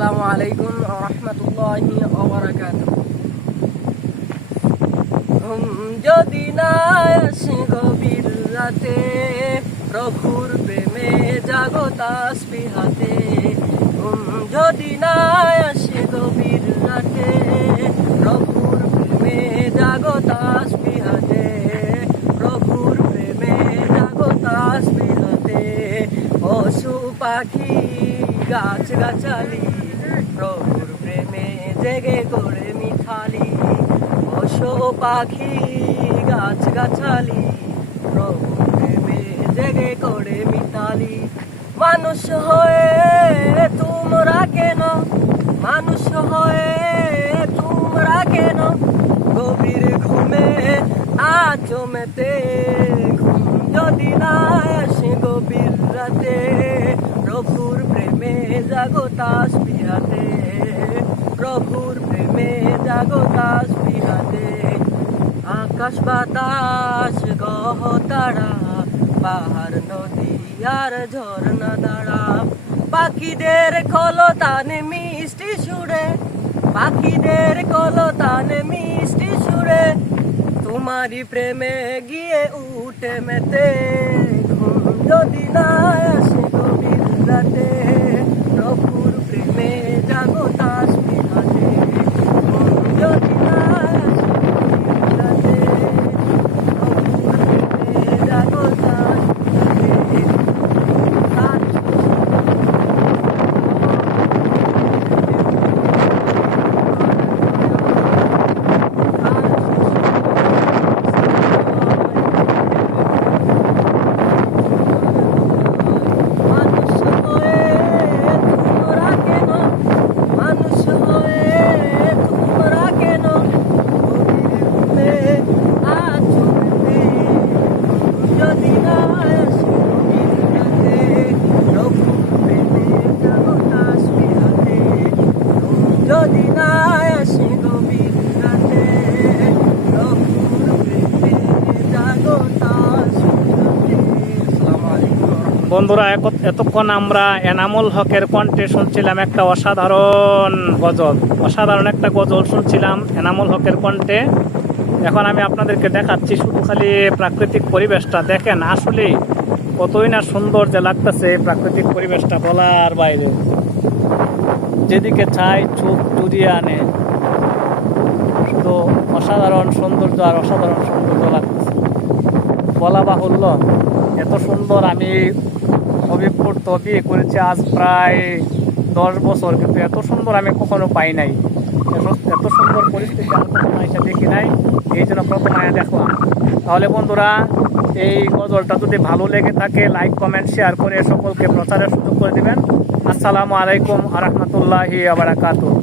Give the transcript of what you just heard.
আসসালামু আলাইকুম ওয়া রাহমাতুল্লাহি ওয়া বারাকাতুহু। ঘুম যদি না আসে গভীর রাতে, প্রভুর প্রেমে জাগো তাসবিহ হাতে। ঘুম যদি না আসে গভীর রাতে, প্রভুর প্রেমে জাগো তাসবিহ হাতে। প্রভুর প্রেমে জাগো তাসবিহ হাতে। পশু পাখি গাছ গাছালি, প্রভুর প্রেমে জেগে করে মিঠালি। পশু পাখি গাছ গাছালি, প্রভুর প্রেমে জেগে করে মিঠালি। মানুষ হয়ে তোমরা কেন, মানুষ হয়ে তোমরা কেন গভীর ঘুমে আছো মেতে। ঘুম যদি না আসে গভীর রাতে, প্রভুর প্রেমে জাগো তাসবিহ হাতে। প্রভুর প্রেমে জাগো তাসবিহ হাতে। আকাশ বাতাস গ্রহ তারা, পাহাড় নদী আর ঝর্ণা দ্বারা, পাখিদের কলতানে মিষ্টি সুরে, পাখিদের কলতানে মিষ্টি সুরে, তোমারই প্রেমে গিয়ে উঠে মেতে। ঘুম যদি না আসে গভীর রাতে, প্রভুর প্রেমে জাগো তাসবিহ হাতে। ঘুম যদি না আসে গভীর রাতে, প্রভুর প্রেমে জাগো তাসবিহ হাতে। যদি না আসে গভীর রাতে, প্রভুর প্রেমে জাগো তাসবিহ হাতে। আসসালামু আলাইকুম। বন্ধুরা, এতক্ষণ আমরা এনামুল হকের কণ্ঠে শুনছিলাম একটা অসাধারণ গজল, অসাধারণ একটা গজল শুনছিলাম এনামুল হকের কণ্ঠে। এখন আমি আপনাদেরকে দেখাচ্ছি শুধু খালি প্রাকৃতিক পরিবেশটা দেখেন, আসলে কতই না সুন্দর যে লাগতেছে এই প্রাকৃতিক পরিবেশটা বলার বাইরে। যেদিকে চাই চোখ জুড়িয়ে আনে, শুধু অসাধারণ সৌন্দর্য আর অসাধারণ সৌন্দর্য লাগতেছে, বলা বাহুল্য। এত সুন্দর আমি অভিভূত বিয়ে করেছি আজ প্রায় 10 বছর, কিন্তু এত সুন্দর আমি কখনো পাই নাই। এত সুন্দর পরিস্থিতি আর কখনো এসে দেখি নাই, এই জন্য প্রথম আয়া দেখলাম। তাহলে বন্ধুরা, এই গজলটা যদি ভালো লেগে থাকে, লাইক কমেন্ট শেয়ার করে সকলকে প্রচারের সুযোগ করে দিবেন। আসসালামু আলাইকুম ওয়া রাহমাতুল্লাহি ওয়া বারাকাতুহু।